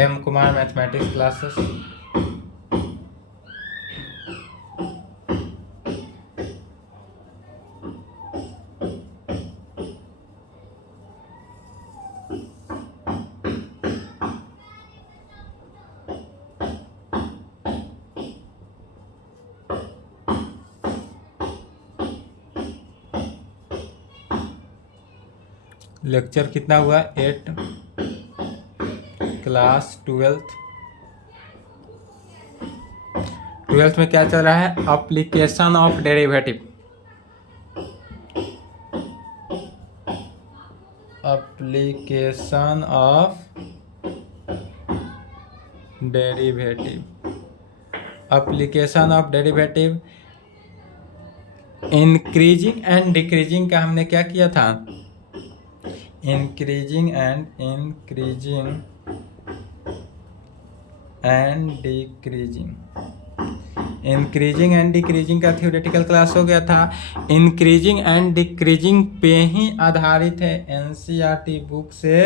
M Kumar mathematics classes. Lecture कितना हुआ? 8, class 12th में क्या चल रहा है? Application of derivative. Application of derivative. Application of derivative increasing and decreasing का हमने क्या किया था? इंक्रीजिंग एंड डिक्रीजिंग का थ्योरेटिकल क्लास हो गया था। इंक्रीजिंग एंड डिक्रीजिंग पे ही आधारित है एनसीईआरटी बुक से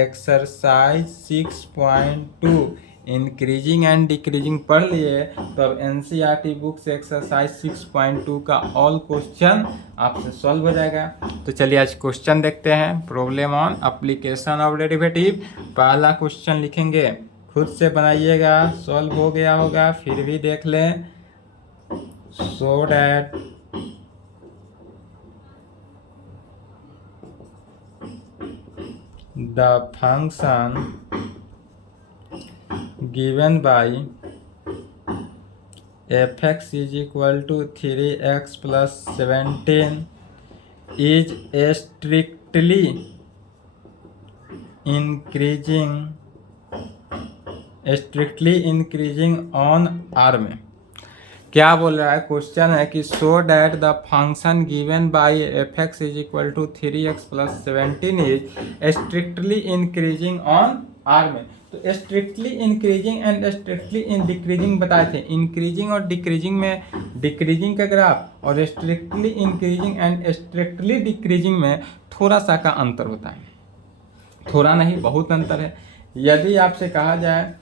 एक्सरसाइज 6.2। इंक्रीजिंग एंड डिक्रीजिंग पढ़ लिए तो अब एनसीईआरटी बुक से एक्सरसाइज 6.2 का ऑल क्वेश्चन आपसे सॉल्व हो जाएगा। तो चलिए आज क्वेश्चन देखते हैं। Problem on application of derivative. पहला क्वेश्चन लिखेंगे, खुद से बनाइएगा, सॉल्व हो गया होगा फिर भी देख लें। सो that the function given by f(x) is equal to 3x plus 17 is strictly increasing on R में। क्या बोल रहा है? क्वेश्चन है कि सो that the function given by f(x) is equal to 3x plus 17 is strictly increasing on R में। तो strictly increasing and strictly in decreasing बताए थे। इंक्रीजिंग और डिक्रीजिंग में डिक्रीजिंग का ग्राफ और strictly increasing and strictly decreasing में थोड़ा सा का अंतर होता है। थोड़ा नहीं, बहुत अंतर है। यदि आपसे कहा जाए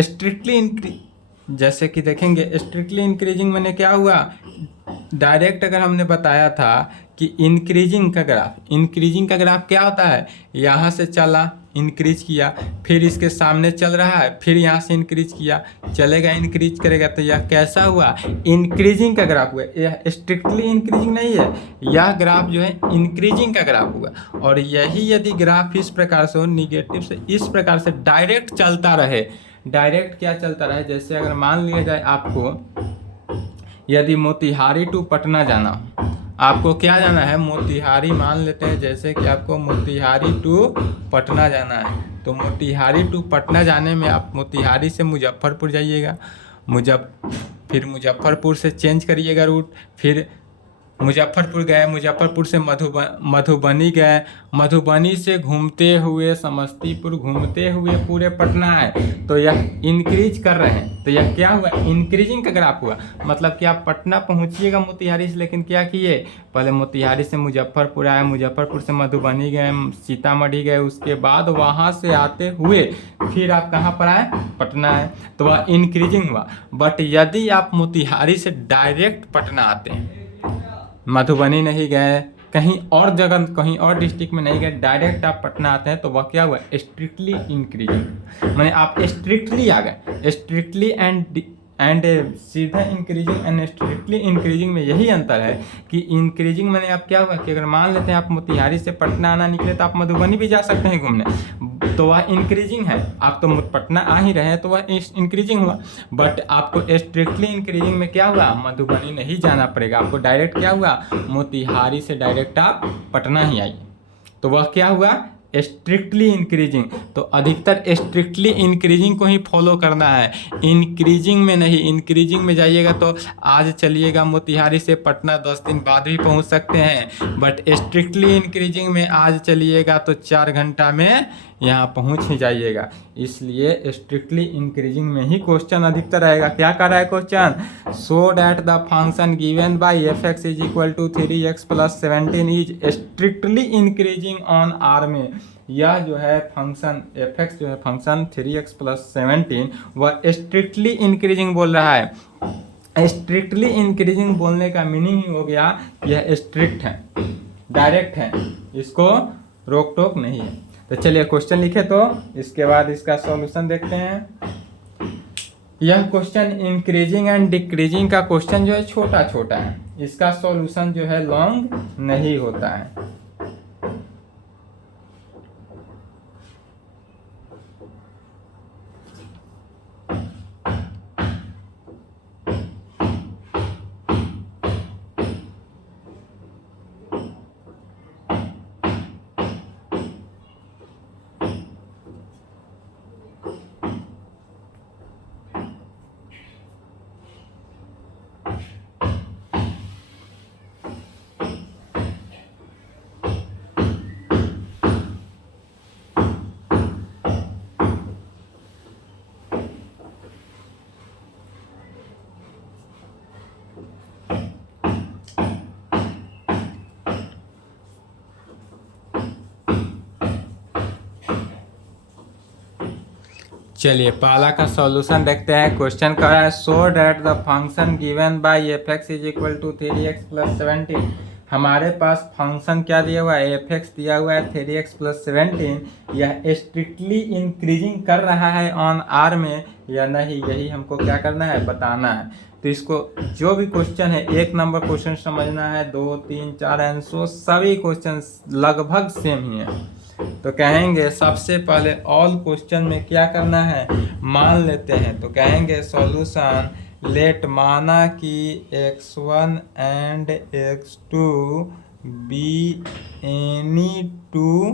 स्ट्रिक्टली जैसे कि देखेंगे स्ट्रिक्टली इंक्रीजिंग मैंने क्या हुआ? डायरेक्ट अगर हमने बताया था कि इंक्रीजिंग का ग्राफ क्या होता है? यहाँ से चला, इंक्रीज किया, फिर इसके सामने चल रहा है, फिर यहाँ से इंक्रीज किया, चलेगा, इंक्रीज करेगा, तो यह कैसा हुआ? इंक्रीजिंग का ग्राफ हुआ। यह स्ट्रिक्टली इंक्रीजिंग नहीं है, यह ग्राफ जो है इंक्रीजिंग का ग्राफ हुआ। और यही यदि ग्राफ इस प्रकार से हो, निगेटिव से इस प्रकार से डायरेक्ट चलता रहे, डायरेक्ट क्या चलता रहे? जैसे अगर मान लिया जाए आपको यदि मोतिहारी टू पटना जाना हो, आपको क्या जाना है? मोतिहारी मान लेते हैं, जैसे कि आपको मोतिहारी टू पटना जाना है। तो मोतिहारी टू पटना जाने में आप मोतिहारी से मुजफ्फरपुर जाइएगा, फिर मुजफ्फरपुर से चेंज करिएगा रूट, फिर मुजफ्फरपुर गए, मुजफ्फरपुर से मधुबनी गए, मधुबनी से घूमते हुए समस्तीपुर, घूमते हुए पूरे पटना आए। तो यह इंक्रीज कर रहे हैं, तो यह क्या हुआ? इंक्रीजिंग का ग्राफ हुआ। मतलब कि आप पटना पहुंचिएगा मोतिहारी से, लेकिन क्या किए? पहले मोतिहारी से मुजफ्फरपुर आए, मुजफ्फरपुर से मधुबनी गए, सीतामढ़ी गए, उसके बाद वहाँ से आते हुए फिर आप कहाँ पर आए? पटना आए। तो वह इंक्रीजिंग हुआ। बट यदि आप मोतिहारी से डायरेक्ट पटना आते हैं, मधुबनी नहीं गए, कहीं और जगह, कहीं और डिस्ट्रिक्ट में नहीं गए, डायरेक्ट आप पटना आते हैं, तो वह क्या हुआ? Strictly increasing. माने आप स्ट्रिक्टली आ गए। स्ट्रिक्टली एंड सीधा इंक्रीजिंग एंड स्ट्रिक्टली इंक्रीजिंग में यही अंतर है कि इंक्रीजिंग मैंने आप क्या हुआ कि अगर मान लेते हैं आप मोतिहारी से पटना आना निकले तो आप मधुबनी भी जा सकते हैं घूमने, तो वह इंक्रीजिंग है। आप तो पटना आ ही रहे हैं, तो वह इंक्रीजिंग हुआ। बट आपको स्ट्रिक्टली इंक्रीजिंग में क्या हुआ? मधुबनी नहीं जाना पड़ेगा, आपको डायरेक्ट क्या हुआ? मोतिहारी से डायरेक्ट आप पटना ही आइए। तो वह क्या हुआ? Strictly increasing. तो अधिकतर स्ट्रिक्टली इंक्रीजिंग को ही फॉलो करना है, इंक्रीजिंग में नहीं। इंक्रीजिंग में जाइएगा तो आज चलिएगा मोतिहारी से पटना 10 दिन बाद भी पहुंच सकते हैं, बट स्ट्रिक्टली इंक्रीजिंग में आज चलिएगा तो 4 घंटा में यहाँ पहुँच ही जाइएगा। इसलिए स्ट्रिक्टली इंक्रीजिंग में ही क्वेश्चन अधिकतर रहेगा। क्या कर रहा है question? So that the function given by f(x) is equal to 3x plus 17 is strictly increasing on R में। यह जो है फंक्शन एफ एक्स जो है फंक्शन 3x प्लस 17 वह स्ट्रिक्टली इंक्रीजिंग बोल रहा है। स्ट्रिक्टली इंक्रीजिंग बोलने का मीनिंग ही हो गया यह स्ट्रिक्ट है, डायरेक्ट है, इसको रोक टोक नहीं है। तो चलिए क्वेश्चन लिखे तो इसके बाद इसका सॉल्यूशन देखते हैं। यह क्वेश्चन इंक्रीजिंग एंड डिक्रीजिंग का क्वेश्चन जो है छोटा छोटा है, इसका सॉल्यूशन जो है लॉन्ग नहीं होता है। चलिए पहला का सॉल्यूशन देखते हैं। क्वेश्चन का है so that the function given by F x is equal to 3x plus 17। हमारे पास फंक्शन क्या दिया हुआ है, एफ एक्स दिया हुआ है 3x प्लस 17। यह स्ट्रिक्टली इंक्रीजिंग कर रहा है ऑन आर में या नहीं, यही हमको क्या करना है, बताना है। तो इसको जो भी क्वेश्चन है 1 नंबर क्वेश्चन समझना है, 2, 3, 4 एंड सो सभी क्वेश्चन लगभग सेम ही है। तो कहेंगे सबसे पहले ऑल क्वेश्चन में क्या करना है, मान लेते हैं। तो कहेंगे सॉल्यूशन लेट माना कि x1 and x2 be any two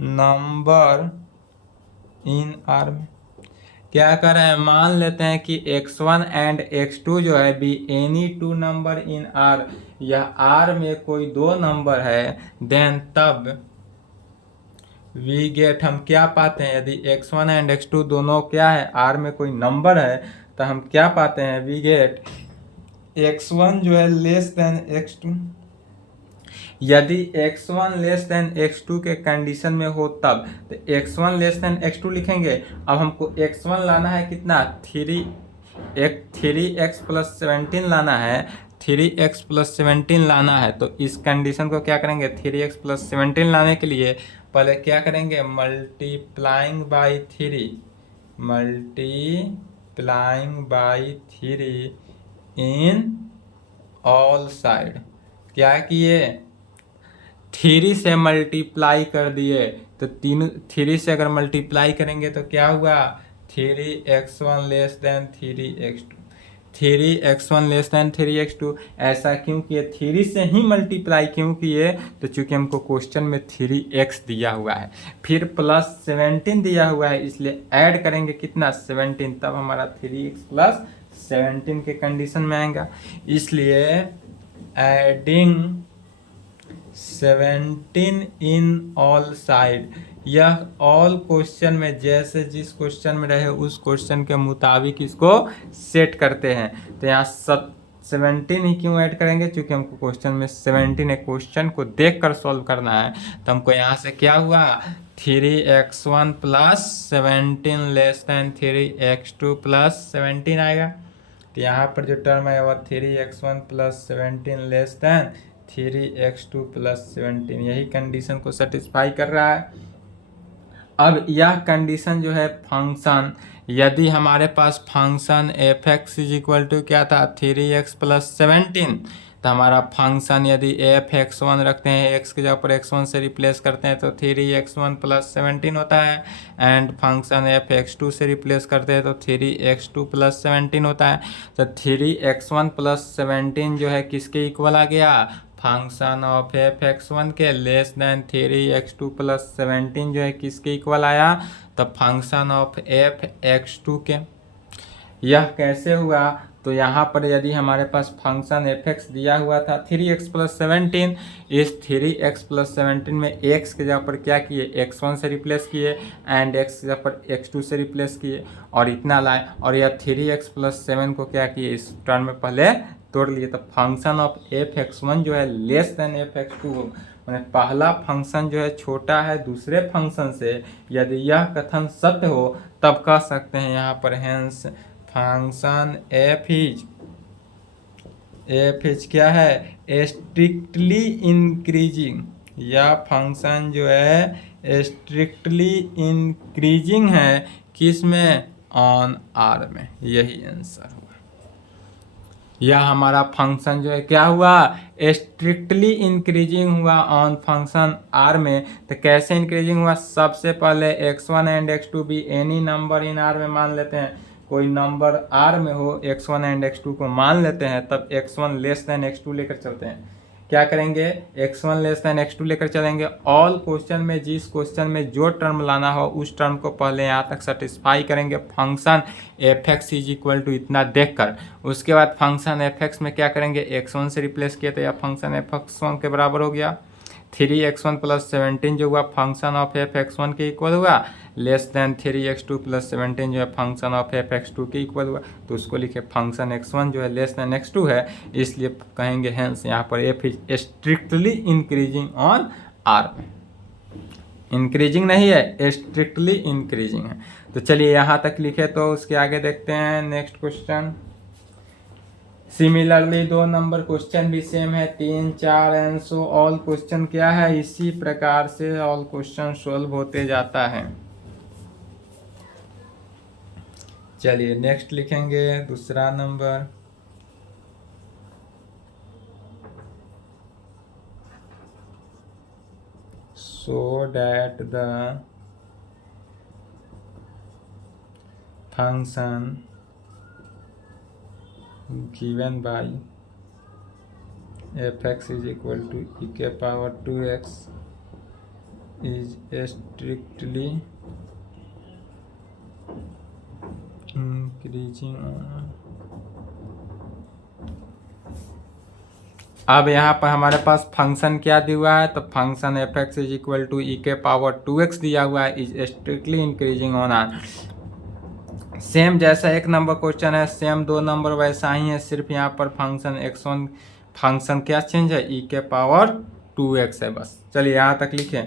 number in R में। क्या कर रहे हैं, मान लेते हैं कि x1 एंड x2 जो है be any two number in are, यह आर में कोई 2 नंबर है, देन तब वी गेट हम क्या पाते हैं, यदि x1 एंड x2 दोनों क्या है, आर में कोई नंबर है, तो हम क्या पाते हैं, वी गेट x1 जो है लेस देन x2। यदि x1 लेस देन x2 के कंडीशन में हो तब, तो x1 लेस देन x2 लिखेंगे। अब हमको x1 लाना है कितना, 3x प्लस 17 लाना है, 3x प्लस 17 लाना है। तो इस कंडीशन को क्या करेंगे, 3x प्लस 17 लाने के लिए पहले क्या करेंगे, multiplying by 3 in all side. क्या किए, 3 से मल्टीप्लाई कर दिए, तो 3 से अगर मल्टीप्लाई करेंगे तो क्या हुआ, 3x1 less than 3x2, 3x1 less than 3x2। ऐसा क्यों किए, 3 से ही मल्टीप्लाई क्यों किए, तो चूंकि हमको क्वेश्चन में 3x दिया हुआ है, फिर प्लस 17 दिया हुआ है, इसलिए ऐड करेंगे कितना, 17, तब हमारा 3x प्लस 17 के कंडीशन में आएगा। इसलिए एडिंग 17 इन ऑल साइड, यह ऑल क्वेश्चन में जैसे जिस क्वेश्चन में रहे उस क्वेश्चन के मुताबिक इसको सेट करते हैं। तो यहाँ 17 ही क्यों ऐड करेंगे, क्योंकि हमको क्वेश्चन में 17 है, क्वेश्चन को देख कर सॉल्व करना है। तो हमको यहाँ से क्या हुआ, 3x1 plus 17 less than 3x2 plus 17 आएगा। तो यहाँ पर जो टर्म है वह 3x1 plus 17 less than 3x2 plus 17, यही कंडीशन को सेटिस्फाई कर रहा है। अब यह कंडीशन जो है फंक्शन, यदि हमारे पास function F x is equal to क्या था, 3x प्लस 17, तो हमारा फंक्शन यदि एफ x1 रखते हैं, x के जगह पर x1 से रिप्लेस करते हैं तो 3x1 प्लस 17 होता है, एंड फंक्शन एफ x2 से रिप्लेस करते हैं तो 3x2 प्लस 17 होता है। तो 3x1 प्लस 17 जो है किसके इक्वल आ गया, फंक्शन ऑफ एफ x1 के, लेस देन 3x2 प्लस 17 जो है किसके इक्वल आया, तो फंक्शन ऑफ एफ x2 के। यह कैसे हुआ, तो यहाँ पर यदि हमारे पास फंक्शन एफ एक्स दिया हुआ था 3x प्लस 17, इस 3x प्लस 17 में x के जगह पर क्या किए, x1 से रिप्लेस किए, एंड x के जगह पर x2 से रिप्लेस किए, और इतना लाए, और यह 3x प्लस 7 को क्या किए, इस टर्म में पहले तोड़ लिए। तो फंक्शन ऑफ एफ x1 जो है लेस देन एफ x2 मैंने पहला फंक्शन जो है छोटा है दूसरे फंक्शन से, यदि यह कथन सत्य हो तब कह सकते हैं यहाँ पर हेंस फंक्शन एफ इज क्या है स्ट्रिक्टली इंक्रीजिंग। यह फंक्शन जो है स्ट्रिक्टली इंक्रीजिंग है किस में, ऑन आर में। यही आंसर हुआ। यह हमारा फंक्शन जो है क्या हुआ, स्ट्रिक्टली इंक्रीजिंग हुआ ऑन फंक्शन आर में। तो कैसे इंक्रीजिंग हुआ, सबसे पहले x1 एंड x2 भी एनी नंबर इन आर में मान लेते हैं। कोई नंबर आर में हो x1 एंड x2 को मान लेते हैं, तब x1 लेस देन x2 लेकर चलते हैं। क्या करेंगे, x1 लेस देन x2 लेकर चलेंगे। ऑल क्वेश्चन में जिस क्वेश्चन में जो टर्म लाना हो उस टर्म को पहले यहाँ तक सेटिस्फाई करेंगे function F x is equal to इतना देखकर। उसके बाद फंक्शन एफ एक्स में क्या करेंगे, x1 से रिप्लेस किया तो यह फंक्शन एफ एक्स वन के बराबर हो गया। 3x1 प्लस 17 जो हुआ function of F x one के इक्वल हुआ, लेस देन 3x2 प्लस 17 जो है function of F X two के इक्वल हुआ। तो उसको लिखे फंक्शन x1 जो है लेस देन x2 है, इसलिए कहेंगे हेंस यहाँ पर F is strictly increasing on R में। इंक्रीजिंग नहीं है, स्ट्रिक्टली इंक्रीजिंग है। तो चलिए यहाँ तक लिखे, तो उसके आगे देखते हैं next question. Similarly 2 number question भी सेम है, 3, 4 एंड सो ऑल क्वेश्चन क्या है, इसी प्रकार से ऑल क्वेश्चन सोल्व होते जाता है। चलिए नेक्स्ट लिखेंगे दूसरा number. so that the function given by fx is equal to e के power 2x is strictly increasing on। अब यहाँ पर हमारे पास फंक्शन क्या दिया हुआ है, तो function F x is equal to e के पावर 2x दिया हुआ है, is strictly increasing on R. Same जैसा 1 नंबर क्वेश्चन है, सेम 2 नंबर वैसा ही है, सिर्फ यहाँ पर फंक्शन x1 फंक्शन क्या चेंज है, ई के पावर 2x है बस। चलिए यहाँ तक लिखें।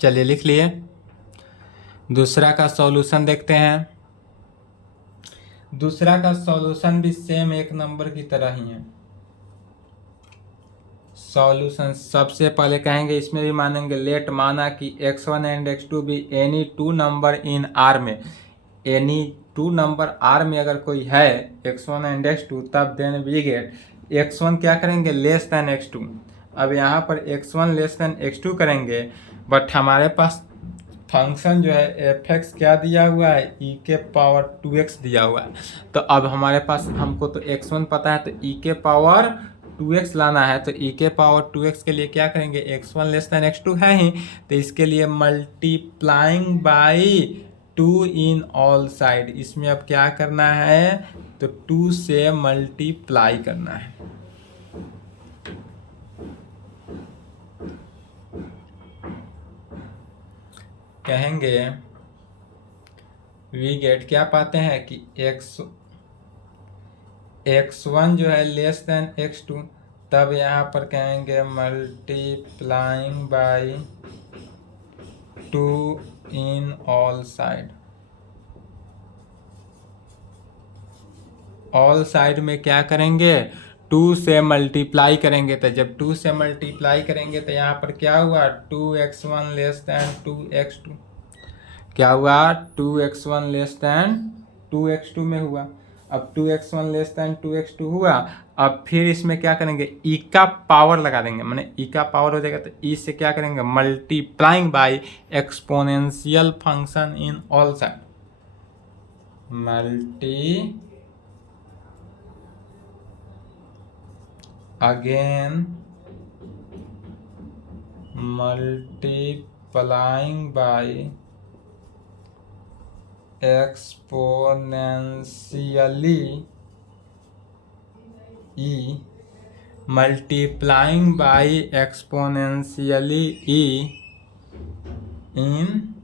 चलिए लिख लिए। दूसरा का सॉल्यूशन देखते हैं। दूसरा का सॉल्यूशन भी सेम 1 नंबर की तरह ही है। सॉल्यूशन सबसे पहले कहेंगे, इसमें भी मानेंगे लेट माना कि x1 एंड x2 भी एनी 2 नंबर इन आर में, एनी 2 नंबर आर में अगर कोई है x1 एंड x2, तब देन वी गेट x1 क्या करेंगे, लेस देन x2। अब यहाँ पर x1 लेस देन x2 करेंगे, बट हमारे पास फंक्शन जो है एफ एक्स क्या दिया हुआ है, ई के पावर 2x दिया हुआ है। तो अब हमारे पास हमको तो x1 पता है, तो ई के पावर 2x लाना है। तो ई के पावर 2x के लिए क्या करेंगे, x1 लेस देन x2 है ही, तो इसके लिए multiplying by 2 in all side. इसमें अब क्या करना है, तो 2 से मल्टीप्लाई करना है। कहेंगे वी गेट क्या पाते हैं कि x1 जो है लेस देन x2, तब यहाँ पर कहेंगे multiplying by 2 in all side. All side में क्या करेंगे, 2 से मल्टीप्लाई करेंगे। तो जब 2 से मल्टीप्लाई करेंगे तो यहाँ पर क्या हुआ, 2x1 लेस दैन 2x2। क्या हुआ, 2x1 लेस दैन 2x2 में हुआ। अब 2x1 लेस दैन 2x2 हुआ, अब फिर इसमें क्या करेंगे, ई का पावर लगा देंगे, माने ई का पावर हो जाएगा तो ई से क्या करेंगे, multiplying by exponential function in all side, multi again multiplying by exponentially E, multiplying by exponentially E in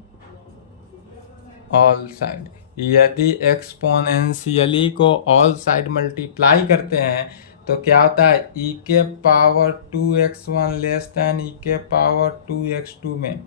all side. यदि एक्सपोनेंशियली को ऑल साइड मल्टीप्लाई करते हैं तो क्या होता है, ई के पावर 2x1 लेस देन ई के पावर 2x2 में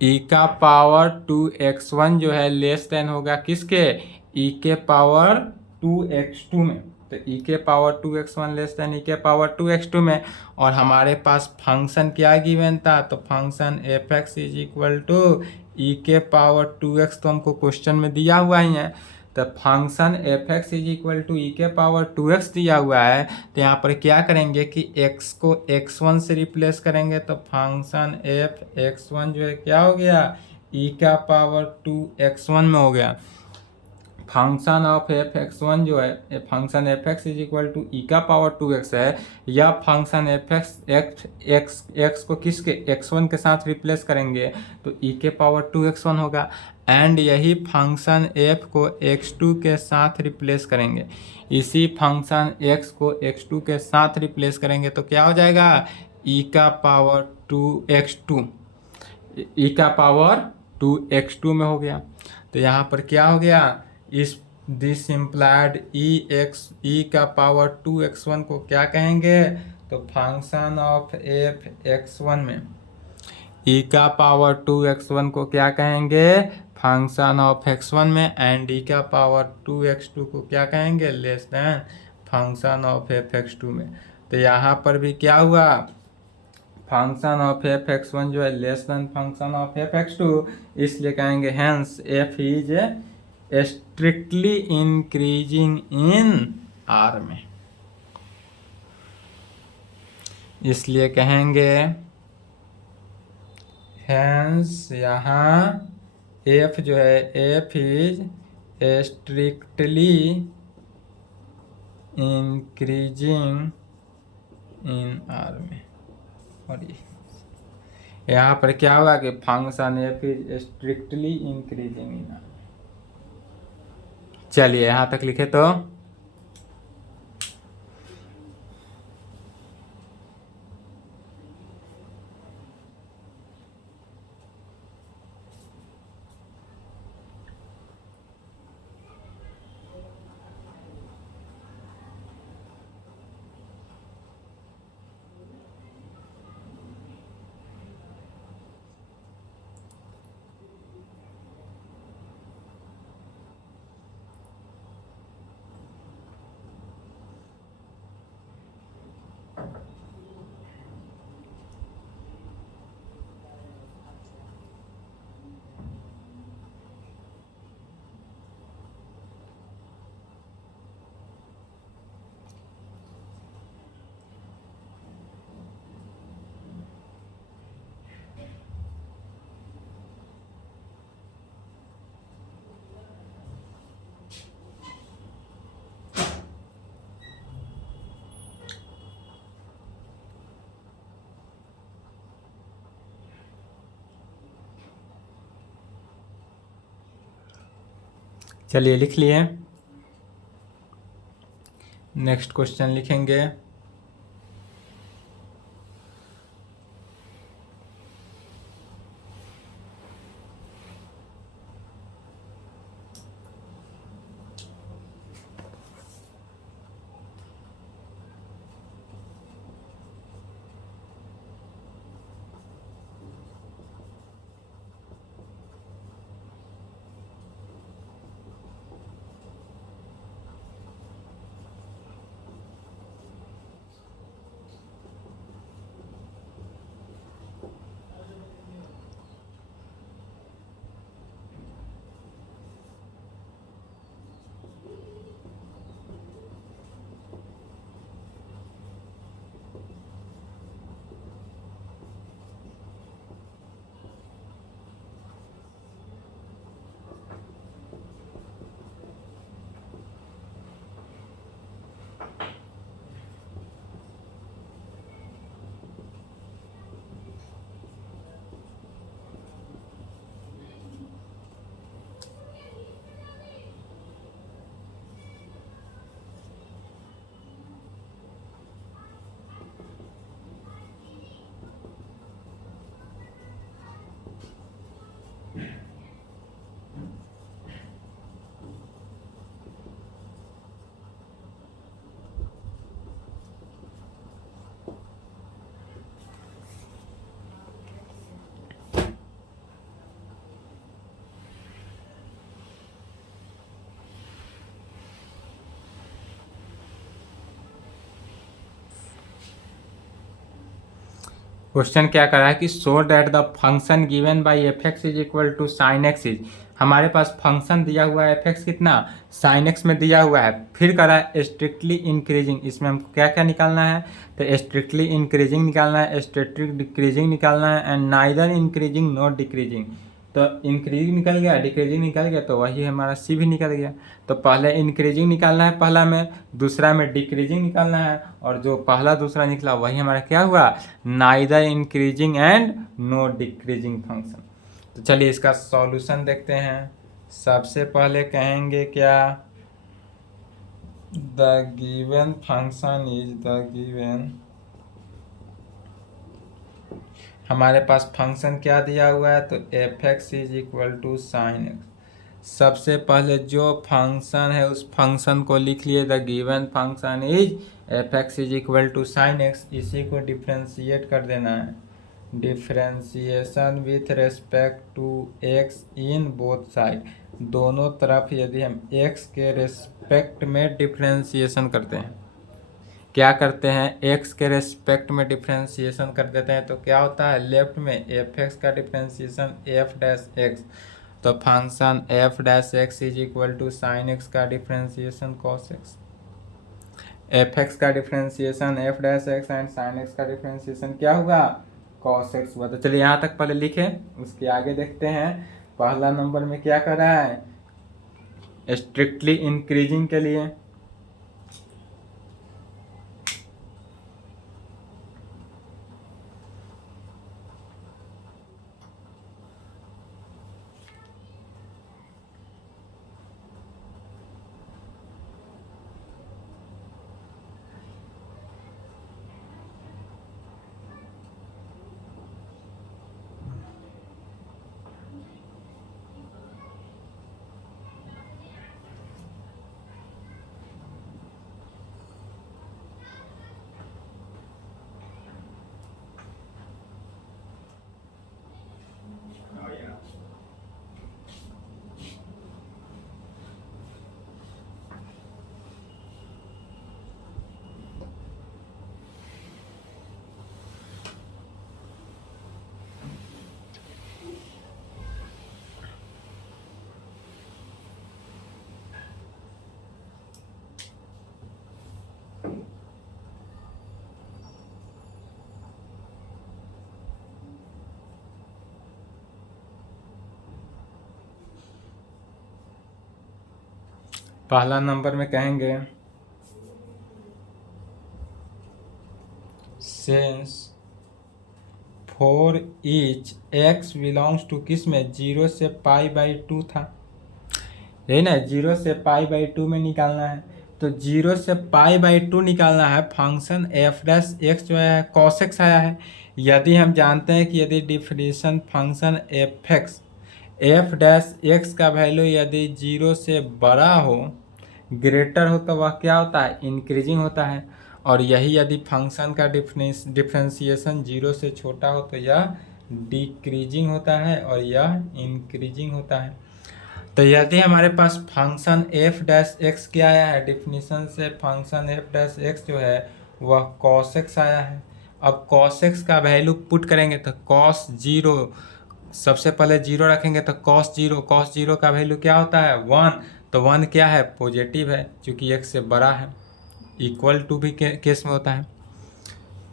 ई का पावर 2x1 जो है लेस देन होगा किसके, ई के पावर 2x2 में। तो ई के पावर 2x1 लेस देन ई के पावर 2x2 में, और हमारे पास फंक्शन क्या गिवन था, तो function F x is equal to e के पावर 2x, तो हमको क्वेश्चन में दिया हुआ ही है। तो function F x is equal to e के पावर 2x दिया हुआ है, तो यहाँ पर क्या करेंगे कि x को x1 से रिप्लेस करेंगे, तो फंक्शन एफ x1 जो है क्या हो गया, ई का पावर 2x1 में हो गया। Function of F x one जो है, function F x is equal to e का पावर 2x है, या फंक्शन एफ एक्स को किसके, x1 के साथ रिप्लेस करेंगे तो ई के पावर 2x1 होगा। एंड यही फंक्शन f को x2 के साथ रिप्लेस करेंगे, इसी फंक्शन x को x2 के साथ रिप्लेस करेंगे तो क्या हो जाएगा, ई का पावर 2x2, ई का पावर 2x2 में हो गया। तो यहाँ पर क्या हो गया, इस दिस इम्प्लाइड ई का पावर 2x1 को क्या कहेंगे, तो फंक्शन ऑफ एफ x1 में ई का पावर 2x1 को क्या कहेंगे, फंक्शन ऑफ x1 में, एंड ई का पावर 2x2 को क्या कहेंगे, less than function of f x2 में। तो यहाँ पर भी क्या हुआ, फंक्शन ऑफ एफ x1 जो है less than function of f x2, इसलिए कहेंगे hence f is strictly increasing in R में, इसलिए कहेंगे हैंस यहाँ एफ जो है, f is strictly increasing in R में। और यहाँ पर क्या होगा कि function f is strictly increasing in R. चलिए यहाँ तक लिखे तो चलिए लिख लिए। नेक्स्ट क्वेश्चन लिखेंगे, क्वेश्चन क्या करा है कि show that the function given by F x is equal to sine x is, हमारे पास फंक्शन दिया हुआ है एफ एक्स कितना साइन एक्स में दिया हुआ है, फिर करा है स्ट्रिक्टली इंक्रीजिंग, इसमें हमको क्या क्या निकालना है, तो स्ट्रिक्टली इंक्रीजिंग निकालना है, स्ट्रिक्टली डिक्रीजिंग निकालना है and neither increasing not decreasing. तो इंक्रीजिंग निकल गया, डिक्रीजिंग निकल गया, तो वही हमारा सी भी निकल गया। तो पहले इंक्रीजिंग निकालना है पहला में, दूसरा में डिक्रीजिंग निकालना है, और जो पहला दूसरा निकला वही हमारा क्या हुआ, neither increasing and no decreasing function. तो चलिए इसका सॉल्यूशन देखते हैं। सबसे पहले कहेंगे क्या, the given function is the given, हमारे पास फंक्शन क्या दिया हुआ है, तो f x is equal to sine x. सबसे पहले जो फंक्शन है उस फंक्शन को लिख लिए, the given function is f x is equal to sine x, इसी को डिफ्रेंशिएट कर देना है, differentiation with respect to x in both side, दोनों तरफ यदि हम एक्स के रेस्पेक्ट में डिफ्रेंशिएशन करते हैं, क्या करते हैं एक्स के रेस्पेक्ट में डिफ्रेंशिएशन कर देते हैं, तो क्या होता है लेफ्ट में एफ एक्स का डिफ्रेंशिएशन एफ डैश एक्स, तो function f dash x is equal to sine x का differentiation cos x, f x का differentiation f dash x and sine x का डिफ्रेंशिएशन क्या होगा, कॉस एक्स हुआ। तो चलिए यहाँ तक पहले लिखे, उसके आगे देखते हैं। पहला नंबर में क्या कर रहा है, स्ट्रिक्टली इंक्रीजिंग के लिए पहला नंबर में कहेंगे since for each x belongs to किस में, 0 से π/2 था, यही ना, 0 से π/2 में निकालना है। तो 0 से π/2 निकालना है, फंक्शन एफ डैश एक्स जो है कॉस एक्स आया है। यदि हम जानते हैं कि यदि differential function f dash x का वैल्यू यदि 0 से बड़ा हो, ग्रेटर हो, तो वह क्या होता है, इंक्रीजिंग होता है, और यही यदि फंक्शन का डिफरेंशिएशन 0 से छोटा हो तो यह डिक्रीजिंग होता है और यह इंक्रीजिंग होता है। तो यदि हमारे पास फंक्शन एफ डैश एक्स क्या आया है, डिफिनीशन से फंक्शन एफ डैश एक्स जो है वह कॉस एक्स आया है। अब कॉस एक्स का वैल्यू पुट करेंगे तो कॉस 0, सबसे पहले 0 रखेंगे तो कॉस 0 का वैल्यू क्या होता है 1, तो 1 क्या है, पॉजिटिव है, क्योंकि x से बड़ा है। इक्वल टू भी केस में होता है,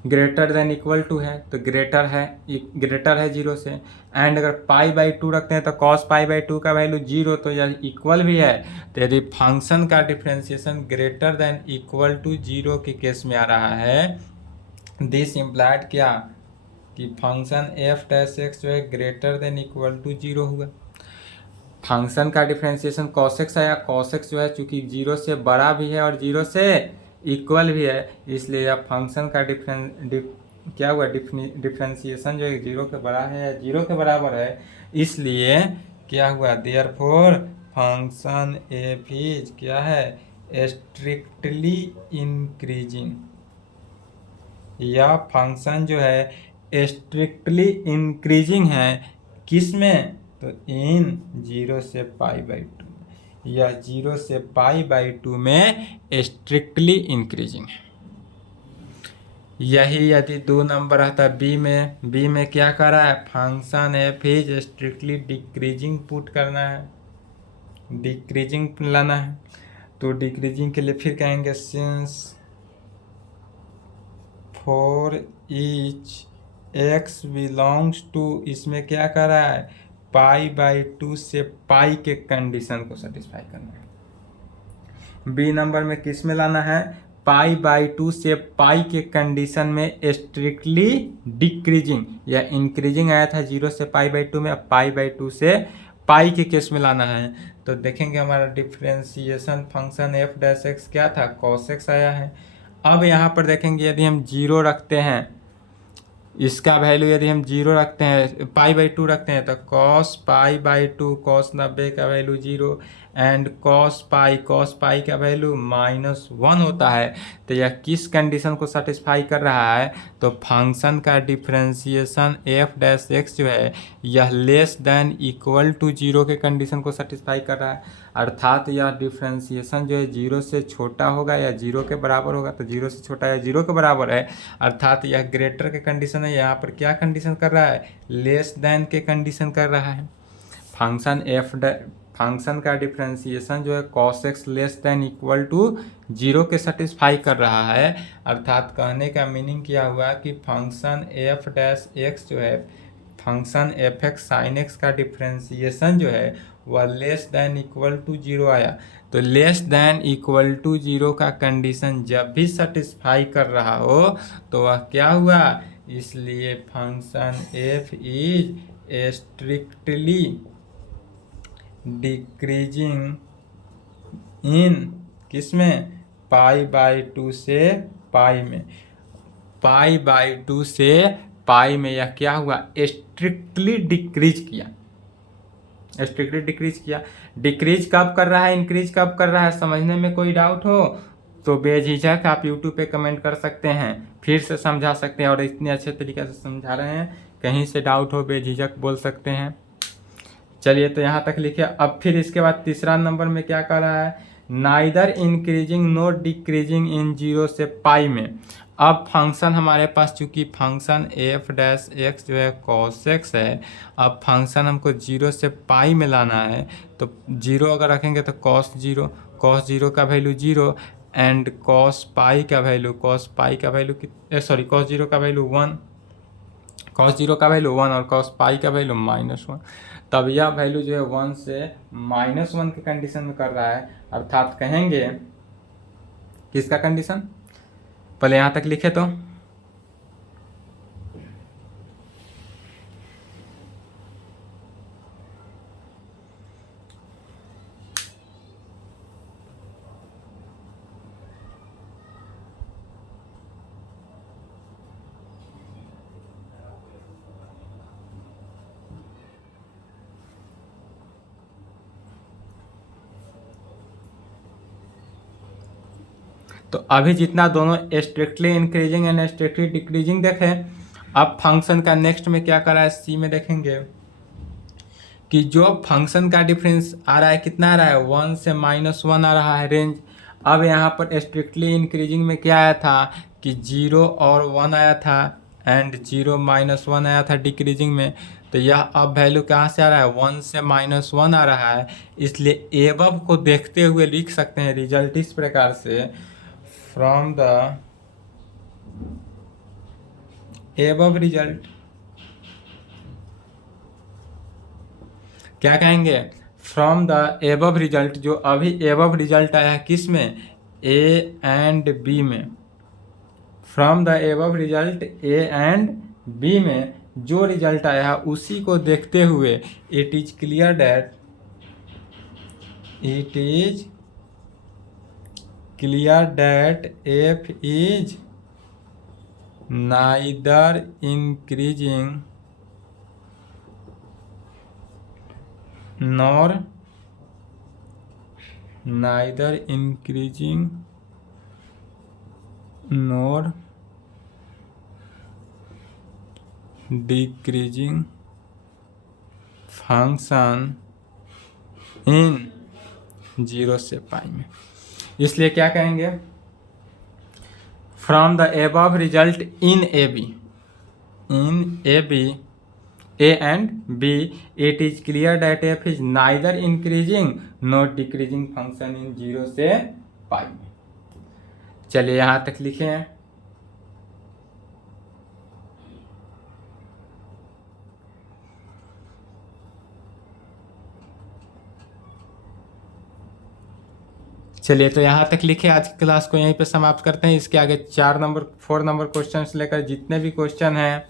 ग्रेटर देन इक्वल टू है तो ग्रेटर है 0 से, एंड अगर π/2 रखते हैं तो cos π/2 का वैल्यू 0, तो यदि इक्वल भी है, तो यदि फंक्शन का differentiation greater than equal to 0 के केस में आ रहा है, दिस इम्प्लाइड क्या, कि फंक्शन एफ डैश एक्स जो है ग्रेटर देन इक्वल टू 0 हुआ। फंक्शन का डिफरेंशिएशन cos x आया, cos x जो है चूंकि 0 से बड़ा भी है और 0 से इक्वल भी है, इसलिए यह फंक्शन का क्या हुआ, डिफरेंशिएशन जो है 0 के बड़ा है या 0 के बराबर है, इसलिए क्या हुआ, देयरफॉर फंक्शन एफ इज क्या है, स्ट्रिक्टली इंक्रीजिंग, यह फंक्शन जो है स्ट्रिक्टली इंक्रीजिंग है, किस में, तो इन 0 से π/2, यह 0 से π/2 में स्ट्रिक्टली इंक्रीजिंग है। यही यदि 2 नंबर रहता बी में क्या कर रहा है, function f is strictly decreasing put करना है, डिक्रीजिंग लाना है। तो डिक्रीजिंग के लिए फिर कहेंगे since for each x belongs to, इसमें क्या कर रहा है, π/2 से पाई के कंडीशन को सेटिस्फाई करना है। बी नंबर में किस में लाना है, π/2 से पाई के कंडीशन में स्ट्रिक्टली डिक्रीजिंग या इंक्रीजिंग आया था 0 से π/2 में, अब π/2 से पाई के केस में लाना है। तो देखेंगे हमारा differentiation function f dash x क्या था, कॉस एक्स आया है। अब यहाँ पर देखेंगे यदि हम 0 रखते हैं, इसका वैल्यू यदि हम 0 रखते हैं, π/2 रखते हैं, तो cos π/2 cos 90 का वैल्यू 0 एंड cos पाई का वैल्यू -1 होता है। तो यह किस कंडीशन को सेटिस्फाई कर रहा है, तो फंक्शन का डिफरेंशिएशन एफ डैश एक्स जो है यह लेस देन इक्वल टू 0 के कंडीशन को सेटिस्फाई कर रहा है। अर्थात यह डिफरेंशिएशन जो है 0 से छोटा होगा या 0 के बराबर होगा, तो 0 से छोटा या 0 के बराबर है, अर्थात यह ग्रेटर के कंडीशन है। यहाँ पर क्या कंडीशन कर रहा है, लेस देन के कंडीशन कर रहा है। फंक्शन का डिफरेंशिएशन जो है cos x less than equal to 0 के सेटिस्फाई कर रहा है। अर्थात कहने का मीनिंग क्या हुआ कि फंक्शन एफ डैश एक्स जो है, function F x sign x का डिफरेंशिएशन जो है वह लेस देन इक्वल टू 0 आया। तो लेस देन इक्वल टू 0 का कंडीशन जब भी सेटिस्फाई कर रहा हो तो वह क्या हुआ, इसलिए function f is strictly decreasing in किसमें, π/2 से पाई में, π/2 से पाई में यह क्या हुआ, स्ट्रिक्टली डिक्रीज किया, स्ट्रिक्टली डिक्रीज किया। डिक्रीज कब कर रहा है, इंक्रीज कब कर रहा है, समझने में कोई डाउट हो तो बेझिझक आप यूट्यूब पे कमेंट कर सकते हैं, फिर से समझा सकते हैं, और इतने अच्छे तरीके से समझा रहे हैं, कहीं से डाउट हो बेझिझक बोल सकते हैं। चलिए तो यहाँ तक लिखे। अब फिर इसके बाद तीसरा नंबर में क्या कर रहा है, neither increasing note decreasing in 0 से पाई में। अब फंक्शन हमारे पास चूंकि फंक्शन एफ डैश एक्स जो है cos x है, अब फंक्शन हमको 0 से पाई में लाना है, तो 0 अगर रखेंगे तो cos 0 का वैल्यू 0 एंड cos पाई का वैल्यू cos 0 का वैल्यू 1, cos 0 का वैल्यू 1 और cos पाई का वैल्यू -1। तब यह वैल्यू जो है 1 से -1 के कंडीशन में कर रहा है। अर्थात कहेंगे किसका कंडीशन, पहले यहाँ तक लिखे तो अभी जितना दोनों strictly increasing and strictly decreasing देखे, अब फंक्शन का नेक्स्ट में क्या कर रहा है, सी में देखेंगे कि जो फंक्शन का डिफरेंस आ रहा है कितना आ रहा है, 1 से -1 आ रहा है रेंज। अब यहाँ पर स्ट्रिक्टली इंक्रीजिंग में क्या आया था कि 0 और 1 आया था एंड 0 -1 आया था डिक्रीजिंग में। तो यह अब वैल्यू कहाँ से आ रहा है, 1 से -1 आ रहा है। इसलिए एबव को देखते हुए लिख सकते हैं रिजल्ट इस प्रकार से, फ्रॉम द एबव रिजल्ट क्या कहेंगे, फ्रॉम द एबव रिजल्ट, जो अभी एबव रिजल्ट आया है किस में, ए एंड बी में, from the above result A and B में जो रिजल्ट आया है उसी को देखते हुए it is clear that f is neither increasing nor decreasing function in 0 से पाई में। इसलिए क्या कहेंगे, from the above result in A B, in A, B, A and B, it is clear that f is neither increasing nor decreasing function in 0 से pi में। चलिए यहाँ तक लिखे हैं। चलिए तो यहाँ तक लिखे, आज की क्लास को यहीं पे समाप्त करते हैं। इसके आगे 4 नंबर क्वेश्चन से लेकर जितने भी क्वेश्चन हैं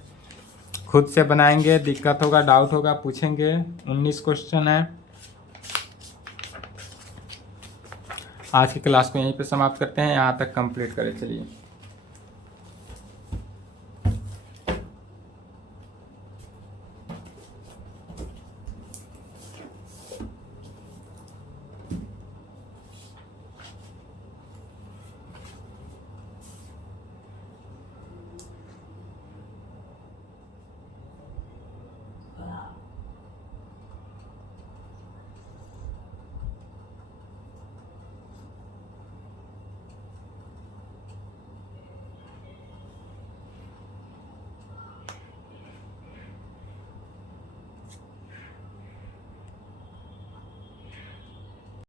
खुद से बनाएंगे, दिक्कत होगा डाउट होगा पूछेंगे। 19 क्वेश्चन है। आज की क्लास को यहीं पे समाप्त करते हैं, यहाँ तक कंप्लीट करें। चलिए।